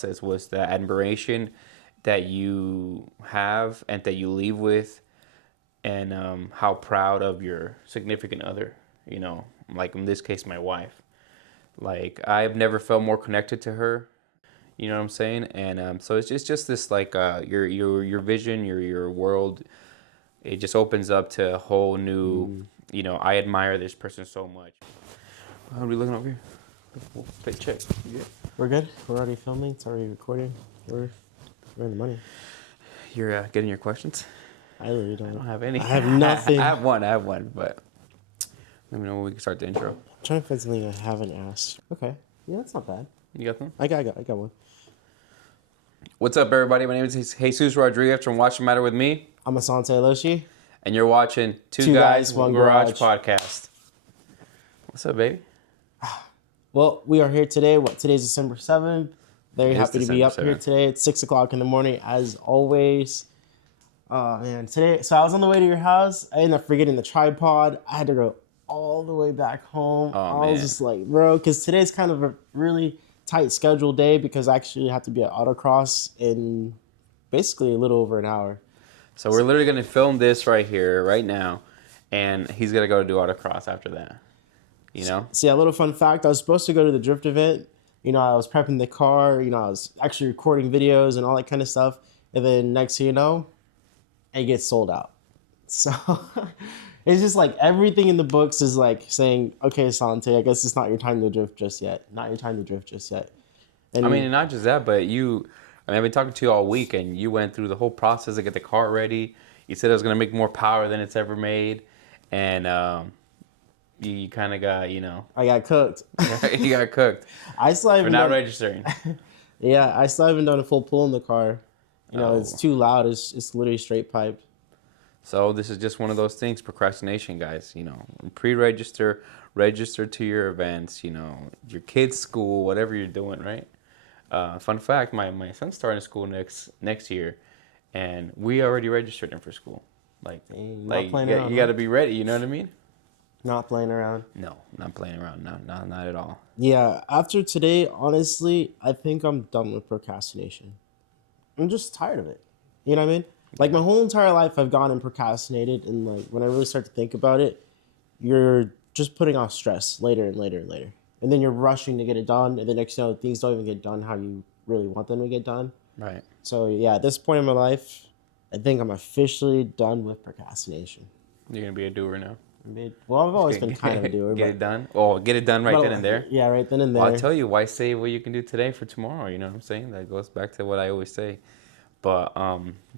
Says was the admiration that you have and that you leave with, and how proud of your significant other, like in this case, my wife. Like, I've never felt more connected to her. You know what I'm saying? And so it's just this, like, your vision, your world. It just opens up to a whole new. I admire this person so much. How are we looking over here? We'll check. Yeah. We're good. We're already filming. It's already recording. We're in the money. You're getting your questions. I really I don't don't. have any. I have nothing. I have one, but let me know when we can start the intro. I'm trying to find something I haven't asked. Okay. Yeah, that's not bad. You got them? I got one. What's up, everybody? My name is Jesus Rodriguez from Watch the Matter with Me, I'm Asante Eloshi. and you're watching Two Guys, One Garage podcast. What's up, baby? Well, we are here today. Today's December 7th. Very It is happy to be up December here 7th. today. It's 6 o'clock in the morning, as always. Oh, man. Today, so I was on the way to your house. I ended up forgetting the tripod. I had to go all the way back home. Oh, I was man. just like, bro, because today's kind of a really tight scheduled day because I actually have to be at autocross in basically a little over an hour. So we're literally going to film this right here, right now, and he's going to go to do autocross after that. You know? See, a little fun fact, I was supposed to go to the drift event. I was prepping the car. I was actually recording videos and all that kind of stuff. And then next thing you know, it gets sold out. So it's just like everything in the books is like saying, okay, Sante, I guess it's not your time to drift just yet. Not your time to drift just yet. And I mean, and not just that, but I've been talking to you all week, and you went through the whole process to get the car ready. You said it was going to make more power than it's ever made, and you kind of got, I got cooked. you got cooked I still for haven't not done, registering. yeah, I still haven't done a full pull in the car. It's Oh. too loud. It's literally straight piped. So this is just one of those things, procrastination, guys. Pre-register, register to your events, your kids' school, whatever you're doing, right? Fun fact, my son's starting school next year, and we already registered him for school. Like, Dang, not playing you around, got to be ready, you know what I mean? Not playing around. No, not playing around, not at all. Yeah, after today, honestly, I think I'm done with procrastination. I'm just tired of it. You know what I mean? Like my whole entire life, I've gone and procrastinated, and like when I really start to think about it, you're just putting off stress later and later and later, and then you're rushing to get it done, and the next thing you know, things don't even get done how you really want them to get done. Right. So yeah, at this point in my life, I think I'm officially done with procrastination. You're going to be a doer now. Well, I've always been kind of a doer. Get but, it done. Oh, get it done right but, then and there. Yeah, right then and there. Well, I'll tell you, why say what you can do today for tomorrow? You know what I'm saying? That goes back to what I always say. But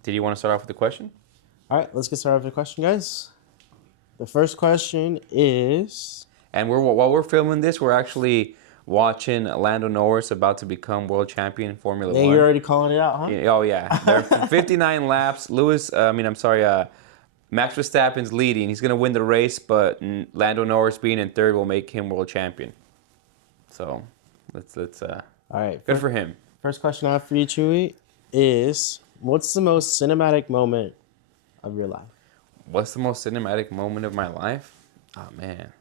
did you want to start off with the question? All right, let's get started with the question, guys. The first question is... And while we're filming this, we're actually watching Lando Norris about to become world champion in Formula Then 1. you're already calling it out, huh? Oh, yeah. There are 59 laps. Max Verstappen's leading. He's going to win the race, but Lando Norris being in third will make him world champion. So, let's All right. good for him. First question I have for you, Chewy, is what's the most cinematic moment of your life? What's the most cinematic moment of my life? Oh, man.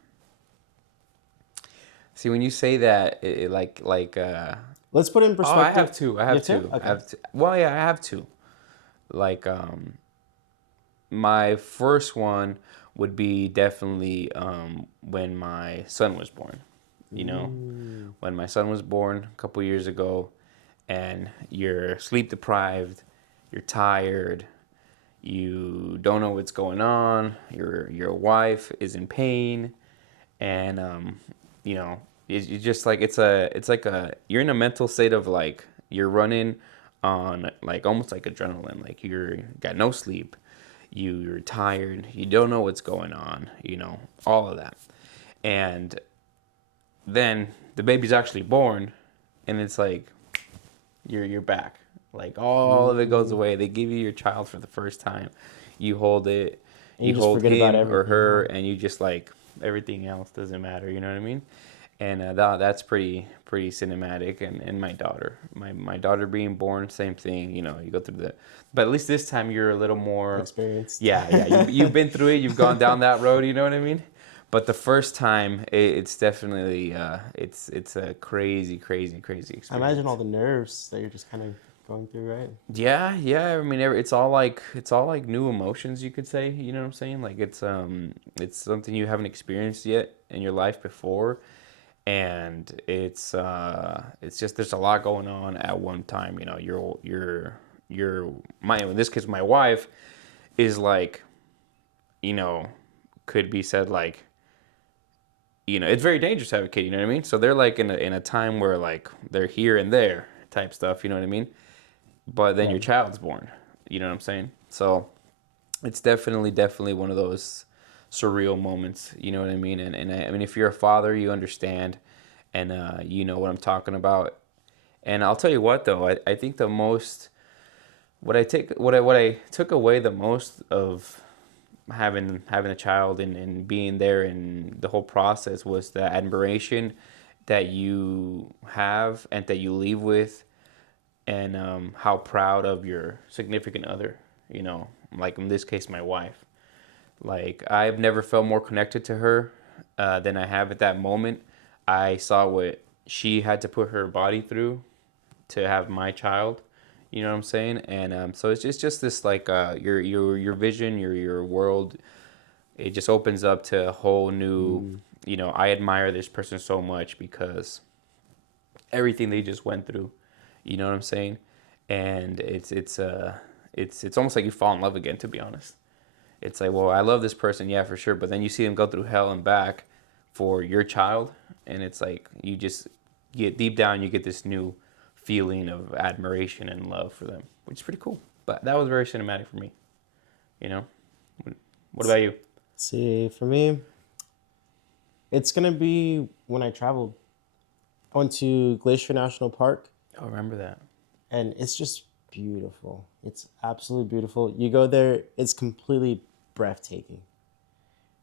See, when you say that, Let's put it in oh, perspective. I have two. Okay. I have two. Well, yeah, I have two. Like, my first one would be definitely when my son was born. When my son was born a couple years ago, and you're sleep deprived, you're tired, you don't know what's going on, your wife is in pain, and it's just like you're in a mental state of like you're running on like almost like adrenaline, like you're got no sleep, you're tired, you don't know what's going on, all of that. And then the baby's actually born, and it's like you're back. Like all of it goes away. They give you your child for the first time. You hold it, And you you just hold forget about him or everything, her, huh? and you just like everything else doesn't matter. You know what I mean? And that's pretty cinematic. And my daughter, my daughter being born, same thing. You go through but at least this time you're a little more Experienced. Yeah. You've been through it. You've gone down that road. You know what I mean? But the first time, it's definitely it's a crazy, crazy, crazy I imagine all experience. the nerves that you're just kind of going through, right? Yeah, yeah. I mean, it's all like new emotions, you could say. You know what I'm saying? Like it's something you haven't experienced yet in your life before, and it's just there's a lot going on at one time. You know, your my in this case my wife is like, you know, could be said like, you know, it's very dangerous to have a kid. You know what I mean? So they're like in a time where like they're here and there type stuff. You know what I mean? But then Yeah. your child's born. You know what I'm saying? So it's definitely one of those surreal moments. You know what I mean? And I mean, if you're a father, you understand, and you know what I'm talking about. And I'll tell you what, though, I think the most what I took away the most of having a child and being there in the whole process was the admiration that you have and that you leave with, and how proud of your significant other, you know, like in this case, my wife. Like, I've never felt more connected to her than I have at that moment. I saw what she had to put her body through to have my child. You know what I'm saying? And so it's just this like your vision, your world. It just opens up to a whole new. Mm. You know, I admire this person so much because everything they just went through. You know what I'm saying? And it's almost like you fall in love again. To be honest, it's like, well, I love this person, yeah, for sure, but then you see them go through hell and back for your child, and it's like you just get deep down, you get this new feeling of admiration and love for them, which is pretty cool. But that was very cinematic for me. You know, what about you? See, for me, it's gonna be when I traveled. I went to Glacier National Park, Oh, I remember that. and it's just beautiful. It's absolutely beautiful. You go there, it's completely breathtaking.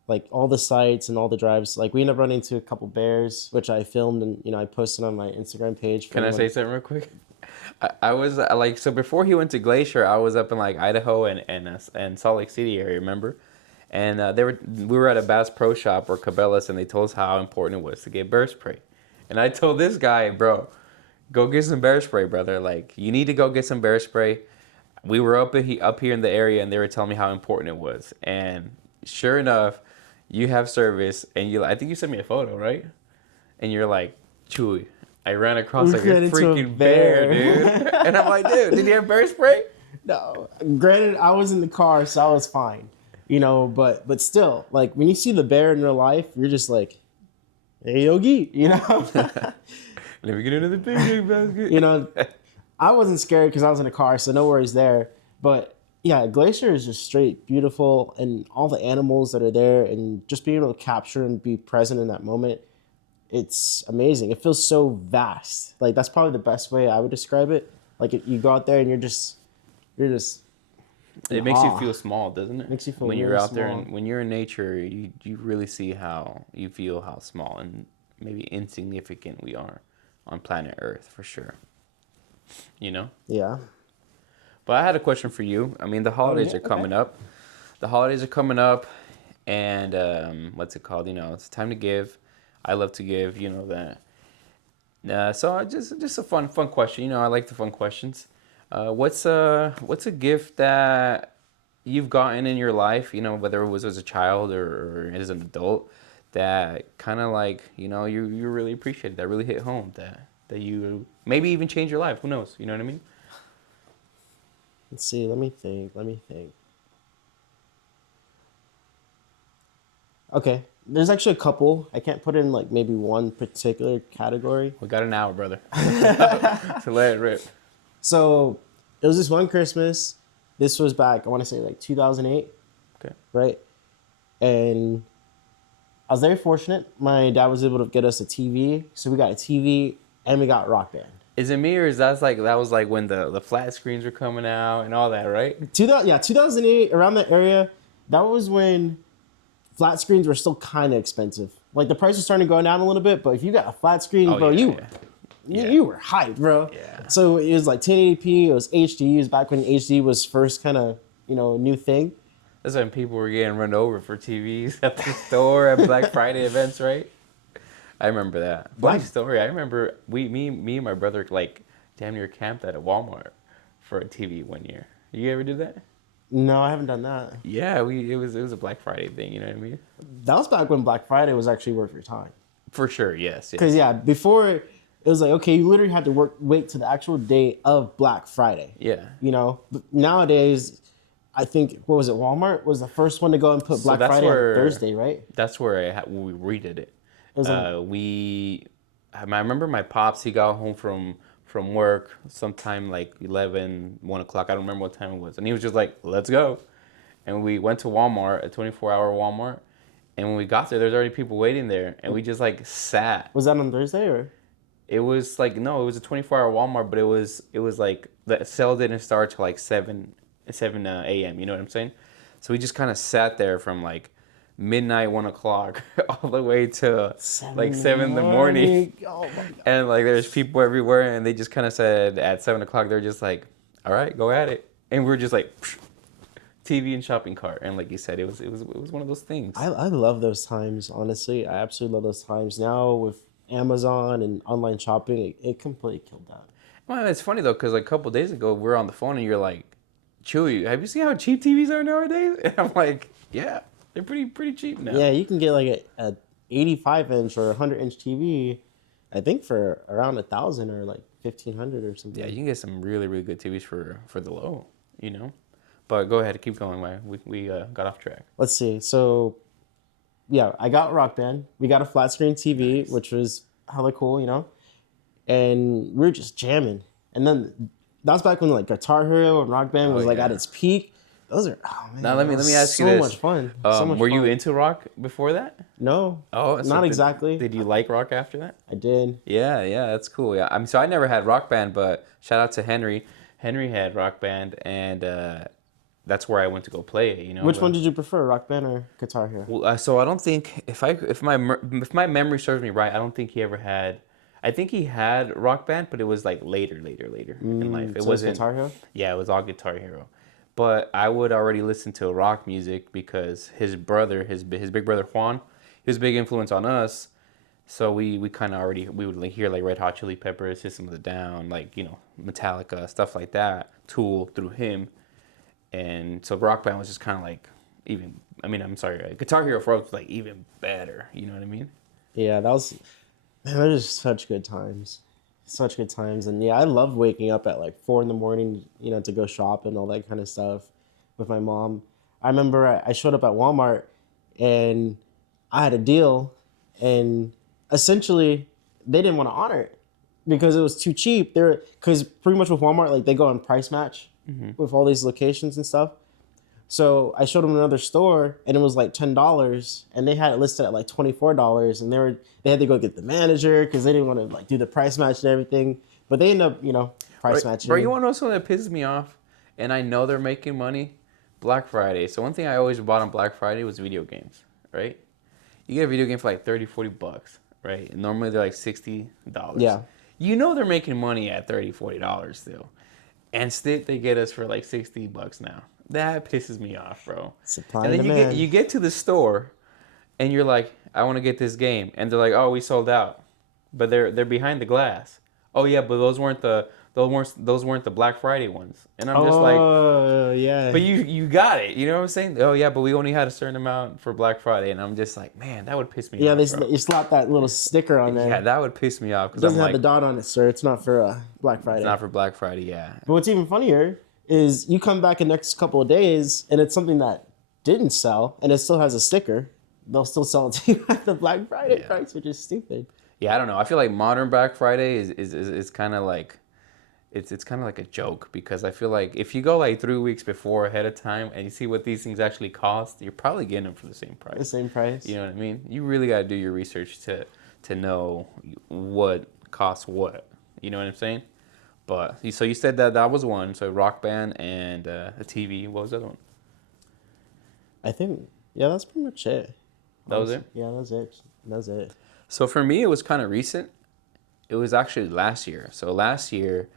Like all the sights and all the drives. Like we ended up running into a couple bears, which I filmed and I posted on my Instagram page for Can I say anyone. something real quick? I was like, so before he went to Glacier, I was up in like Idaho and Salt Lake City area, remember? And we were at a Bass Pro Shop or Cabela's, and they told us how important it was to get bear spray. And I told this guy, bro, go get some bear spray, brother. Like, you need to go get some bear spray. We were up here in the area, and they were telling me how important it was. And sure enough, you have service, and I think you sent me a photo, right? And you're like, Chewy, I ran across We like a ran into a freaking bear, dude. bear. And I'm like, dude, did you have bear spray? No, granted, I was in the car, so I was fine. But still, like when you see the bear in real life, you're just like, hey Yogi, Let me get into the picnic basket. you know. I wasn't scared because I was in a car, so no worries there. But yeah, Glacier is just straight beautiful, and all the animals that are there, and just being able to capture and be present in that moment, it's amazing. It feels so vast. Like that's probably the best way I would describe it. Like you go out there and you're just in It makes you awe. feel small, doesn't it? Makes you feel When you're really out there small. and when you're in nature, you really see how you feel how small and maybe insignificant we are on planet Earth for sure. You know? Yeah. But I had a question for you. I mean, the Oh holidays yeah. are Okay. coming up. The holidays are coming up, and what's it called? You know, it's time to give. I love to give. You know that. So just a fun question. You know, I like the fun questions. What's a gift that you've gotten in your life? You know, whether it was as a child or as an adult, that kind of like, you know, you really appreciated, that really hit home, that you maybe even changed your life. Who knows? You know what I mean? Let's see. Let me think. Let me think. Okay. There's actually a couple. I can't put in like maybe one particular category. We got an hour, brother. So let it rip. So it was this one Christmas. This was back, I want to say like 2008, Okay. right? And I was very fortunate. My dad was able to get us a TV. So we got a TV and we got Rock Band. Is it me or is that was like when the flat screens were coming out and all that, right? 2008, around that area, that was when flat screens were still kind of expensive. Like the price was starting to go down a little bit, but if you got a flat screen, Oh bro, yeah, you yeah. you, Yeah. you were hyped, bro. Yeah. So it was like 1080p, it was HD, it was back when HD was first kind of, new thing. That's when people were getting run over for TVs at the store at Black Friday events, right? I remember that. Funny Black. story. I remember me and my brother like damn near camped at a Walmart for a TV one year. You ever do that? No, I haven't done that. Yeah, it was a Black Friday thing. You know what I mean? That was back when Black Friday was actually worth your time. For sure. Yes. Because Yes. yeah, before it was like, okay, you literally had to wait to the actual day of Black Friday. Yeah. You know, but nowadays, I think what was it? Walmart was the first one to go and put Black that's Friday where- on Thursday, right? That's where we redid it. It was I remember my pops. He got home from work sometime like 11, 1 o'clock. I don't remember what time it was, and he was just like, "Let's go." And we went to Walmart, a 24-hour Walmart. And when we got there, there's already people waiting there, and we just like sat. was that on Thursday or? It was like no, it was a 24-hour Walmart, but it was like the sale didn't start till like 7 a.m. You know what I'm saying? So we just kind of sat there from like midnight, 1 o'clock, all the way to like 7 in the morning. Oh my god! And like there's people everywhere, and they just kind of said at 7 o'clock they're just like, "All right, go at it," and we're just like. TV and shopping cart, and like you said, it was one of those things. I love those times. Honestly, I absolutely love those times. Now with Amazon and online shopping, it completely killed that. Well, it's funny though, because like a couple days ago, we were on the phone, and you're like, "Chewy, have you seen how cheap TVs are nowadays?" And I'm like, "Yeah, they're pretty cheap now." Yeah, you can get like a 85-inch or 100-inch TV, I think for around 1,000 or like 1,500 or something. Yeah, you can get some really good TVs for the low, you know. But go ahead, keep going. We got off track. Let's see. So, yeah, I got Rock Band. We got a flat screen TV, Nice. which was hella cool, you know. And we were just jamming. And then that was back when like Guitar Hero and Rock Band was like yeah. at its peak. Those are man, Now let me that was ask you so this: much fun. So much were you fun. into rock before that? No, Oh, so not did- exactly. Did you like rock after that? I did. Yeah, that's cool. Yeah, so I never had Rock Band, but shout out to Henry. Henry had Rock Band, and that's where I went to go play it. You know, Which but- one did you prefer, Rock Band or Guitar Hero? Well, so I don't think if my memory serves me right, I don't think he ever had. I think he had Rock Band, but it was like later in life. It So it's wasn't. Guitar Hero? Yeah, it was all Guitar Hero. But I would already listen to rock music because his brother, his big brother Juan, he was a big influence on us. So we kind of already we would like hear like Red Hot Chili Peppers, System of a Down, like Metallica, stuff like that. Tool through him, and so Rock Band was just kind of like even. I mean, I'm sorry, Guitar Hero for us was like even better. You know what I mean? Yeah, that was man, those are such good times. Such good times. And yeah, I love waking up at like 4 in the morning, to go shop and all that kind of stuff with my mom. I remember I showed up at Walmart and I had a deal, and essentially they didn't want to honor it because it was too cheap. Because pretty much with Walmart, like they go on price match with all these locations and stuff. So I showed them another store, and it was like $10, and they had it listed at like $24, and they had to go get the manager because they didn't want to like do the price match and everything. But they end up, price matching. Bro, you want to know something that pisses me off? And I know they're making money. Black Friday. So one thing I always bought on Black Friday was video games, right? You get a video game for like 30, $40, right? And normally they're like $60. Yeah. You know they're making money at $30, $40 still. And still they get us for like $60 now. That pisses me off, bro. Supply and then and demand. you get to the store and you're like, I want to get this game. And they're like, oh, we sold out. But they're behind the glass. Oh yeah, but those weren't the Black Friday ones. And I'm just like, oh yeah. but you got it. You know what I'm saying? Oh yeah, but we only had a certain amount for Black Friday, and I'm just like, man, that would piss me yeah, off. Bro. you slap that little sticker on there. Yeah, that would piss me off It because doesn't I'm have like, the dot on it, sir. It's not for Black Friday. it's not for Black Friday. Yeah, But what's even funnier is you come back in the next couple of days and it's something that didn't sell and it still has a sticker. They'll still sell it to you at the Black Friday price, which is stupid. yeah. I don't know. I feel like modern Black Friday is kind of like. It's kind of like a joke because I feel like if you go like 3 weeks before ahead of time and you see what these things actually cost, you're probably getting them for the same price. The same price. You know what I mean? You really got to do your research to know what costs what. You know what I'm saying? But so you said that was one. So Rock Band and a TV. What was the other one? I think, yeah, that's pretty much it. That was it? Yeah, that was it. That was it. So for me, it was kind of recent. It was actually last year. So last year,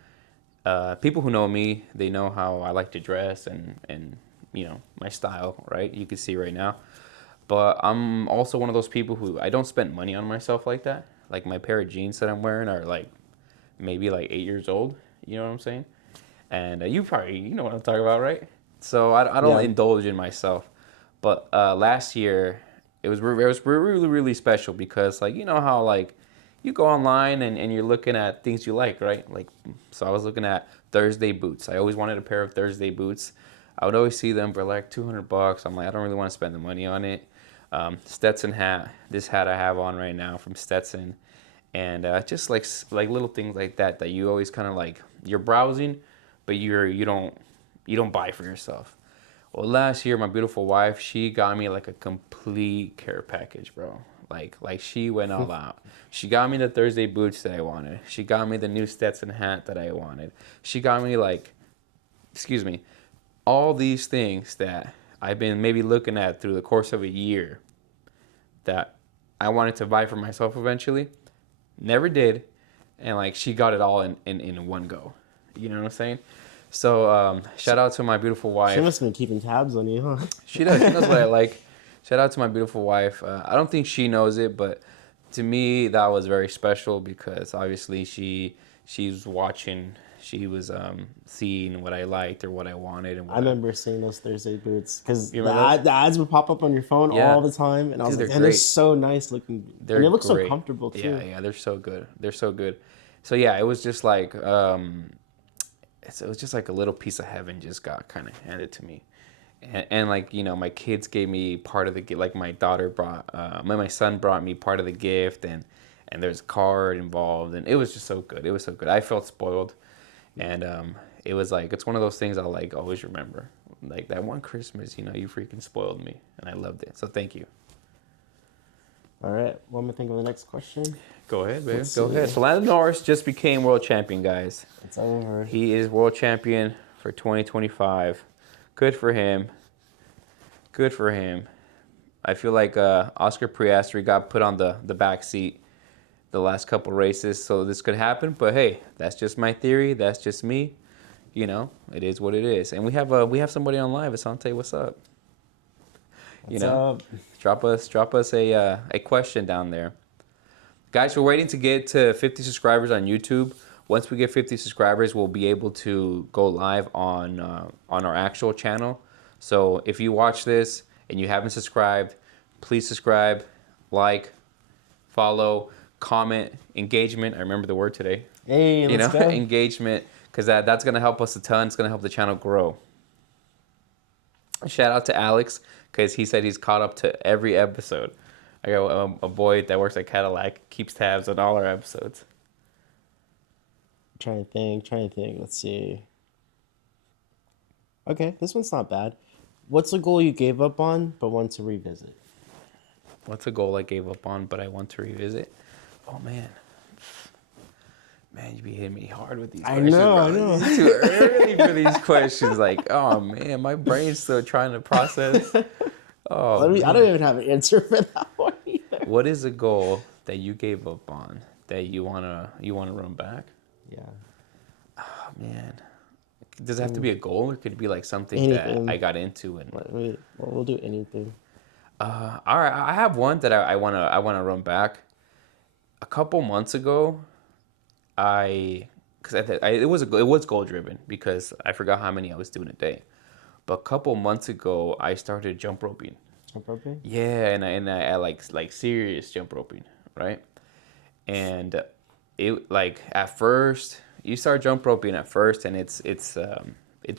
people who know me, they know how I like to dress and my style, right? You can see right now. But I'm also one of those people who I don't spend money on myself like that. Like my pair of jeans that I'm wearing are like maybe like 8 years old. You know what I'm saying? And you know what I'm talking about, right? So I don't Yeah. indulge in myself. But last year it was really really special because like you know how like you go online and you're looking at things you like, right? Like so I was looking at Thursday boots. I always wanted a pair of Thursday boots. I would always see them for like $200. I'm like I don't really want to spend the money on it. Stetson hat. This hat I have on right now from Stetson, and just like little things like that you always kind of like you're browsing, but you don't buy for yourself. Well, last year my beautiful wife she got me like a complete care package, bro. Like she went all out. She got me the Thursday boots that I wanted. She got me the new Stetson hat that I wanted. She got me like, excuse me, all these things that I've been maybe looking at through the course of a year that I wanted to buy for myself eventually. Never did. And like she got it all in one go. You know what I'm saying? So shout out to my beautiful She wife. must have been keeping tabs on you, huh? She does. She knows what I like. Shout out to my beautiful wife. I don't think she knows it, but to me that was very special because obviously she's watching. She was seeing what I liked or what I wanted and I what remember seeing those Thursday boots because You remember those? the ads would pop up on your phone Yeah. all the time, and I was Dude, like, they're "Man, they're great. so nice looking, They're and they look so great. comfortable too." Yeah, they're so good. They're so good. So yeah, it was just like it was just like a little piece of heaven just got kind of handed to me. And like my kids gave me part of the gift. Like my daughter brought, my son brought me part of the gift, and there's a card involved, and it was just so good. It was so good. I felt spoiled, and it was like it's one of those things I'll like always remember. Like that one Christmas, you freaking spoiled me, and I loved it. So thank you. All right, what am I think of the next question? Go ahead, baby. Let's Go see. ahead. So Lando Norris just became world champion, guys. It's over. He is world champion for 2025. Good for him. Good for him. I feel like Oscar Piastri got put on the back seat the last couple races, so this could happen. But hey, that's just my theory. That's just me. It is what it is. And we have somebody on live. Asante, what's up? What's up? Drop us a question down there. Guys, we're waiting to get to 50 subscribers on YouTube. Once we get 50 subscribers, we'll be able to go live on our actual channel. So if you watch this and you haven't subscribed, please subscribe, like, follow, comment, engagement. I remember the word today. Hey, let's go. Engagement, because that's going to help us a ton. It's going to help the channel grow. Shout out to Alex, because he said he's caught up to every episode. I got a boy that works at Cadillac, keeps tabs on all our episodes. Trying to think. Let's see. Okay, this one's not bad. What's a goal you gave up on but want to revisit? What's a goal I gave up on but I want to revisit? Oh, man. Man, you be hitting me hard with these questions, bro. I know. It's too early for these questions. Like, oh, man, my brain's still trying to process. Oh, I don't even have an answer for that one either. what is a goal that you gave up on that you wanna run back? Yeah. Oh, man. Does it have to be a goal, or could it be like something Anything. that I got into and We'll do anything. all right, I have one that I wanna run back. A couple months ago, it was goal driven because I forgot how many I was doing a day. But a couple months ago, I started jump roping. Jump roping? Yeah, and I like serious jump roping, right? And it like at first you start jump roping at first, and it's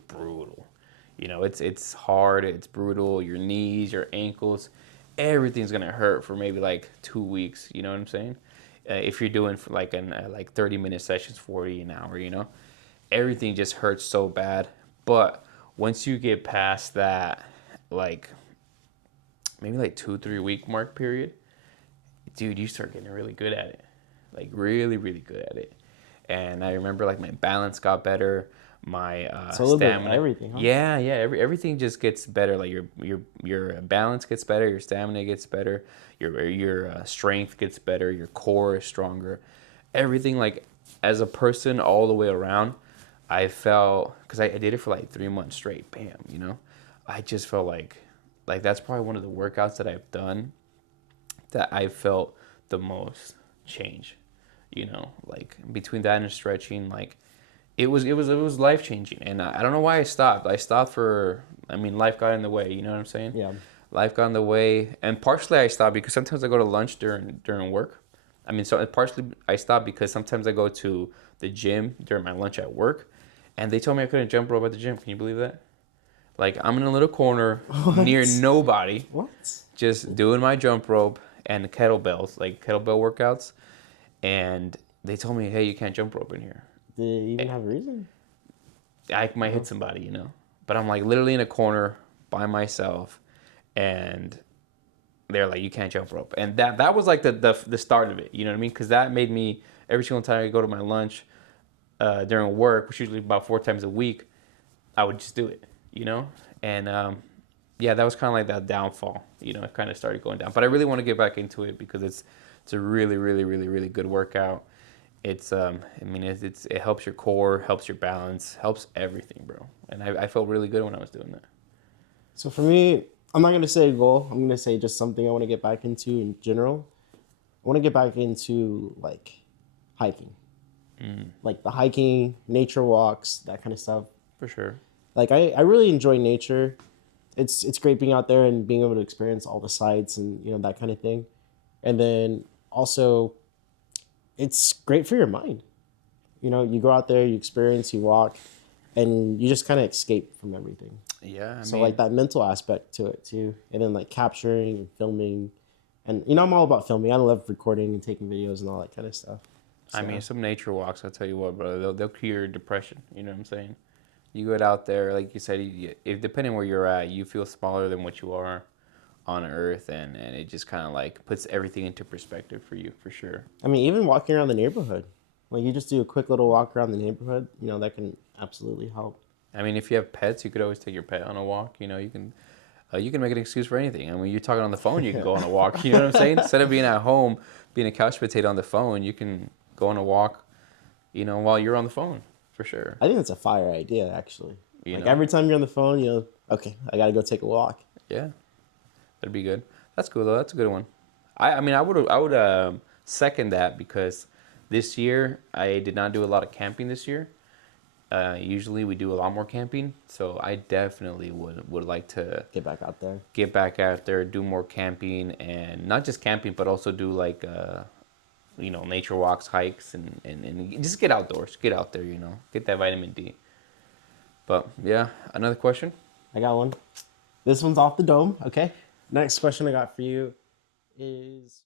brutal. It's hard. It's brutal. Your knees, your ankles, everything's gonna hurt for maybe like 2 weeks. You know what I'm saying? If you're doing for like 30-minute sessions, 40 an hour, everything just hurts so bad. But once you get past that, like maybe like 2-3 week mark period, dude, you start getting really good at it, like really really good at it. And I remember like my balance got better, my So a little bit of stamina, everything, huh? yeah, everything just gets better. Like your balance gets better, your stamina gets better, your strength gets better, your core is stronger, everything. Like as a person all the way around, I felt, because I did it for like 3 months straight, bam, I just felt like that's probably one of the workouts that I've done that I felt the most change. You know, like between that and stretching, like it was life changing. And I don't know why I stopped. I stopped for, I mean, life got in the way. You know what I'm saying? Yeah. Life got in the way, and partially I stopped because sometimes I go to lunch during work. I mean, so partially I stopped because sometimes I go to the gym during my lunch at work, and they told me I couldn't jump rope at the gym. Can you believe that? Like I'm in a little corner near What? nobody, What? just doing my jump rope and kettlebells, like kettlebell workouts, and they told me, "Hey, you can't jump rope in here." Did it even have a reason? I might hit No. somebody, you know. But I'm like literally in a corner by myself, and they're like, "You can't jump rope," and that was like the start of it. You know what I mean? Because that made me every single time I go to my lunch during work, which usually about 4 times a week, I would just do it. You know, and yeah, that was kind of like that downfall. You know, it kind of started going down. But I really want to get back into it because it's a really really really really good workout. It's I mean it helps your core, helps your balance, helps everything, bro. And I felt really good when I was doing that. So for me, I'm not gonna say a goal. I'm gonna say just something I want to get back into in general. I want to get back into like hiking, like the hiking, nature walks, that kind of stuff. For sure. Like I really enjoy nature. It's great being out there and being able to experience all the sights and that kind of thing. And then also it's great for your mind. You go out there, you experience, you walk, and you just kind of escape from everything. Yeah, I So like mean, that mental aspect to it too, and then like capturing and filming, and I'm all about filming. I love recording and taking videos and all that kind of stuff. I mean, So some nature walks. I'll tell you what, bro. They'll cure depression. You know what I'm saying? You get out there, like you said, if depending where you're at, you feel smaller than what you are on Earth, and it just kind of like puts everything into perspective for you, for sure. I mean, even walking around the neighborhood, like you just do a quick little walk around the neighborhood, that can absolutely help. I mean, if you have pets, you could always take your pet on a walk. You know, you can make an excuse for anything. I mean, you're talking on the phone, you can go on a walk. You know what I'm saying? Instead of being at home, being a couch potato on the phone, you can go on a walk. You know, while you're on the phone, for sure. I think that's a fire idea, actually. You Like know, every time you're on the phone, okay, I gotta go take a walk. yeah, that'd be good. That's cool though. That's a good one. I mean, I would second that because this year I did not do a lot of camping this year. Usually we do a lot more camping, so I definitely would like to Get back out there. get back out there, do more camping, and not just camping, but also do like nature walks, hikes, and just get outdoors, get out there, get that vitamin D. But yeah, another question. I got one. This one's off the dome. Okay. Next question I got for you is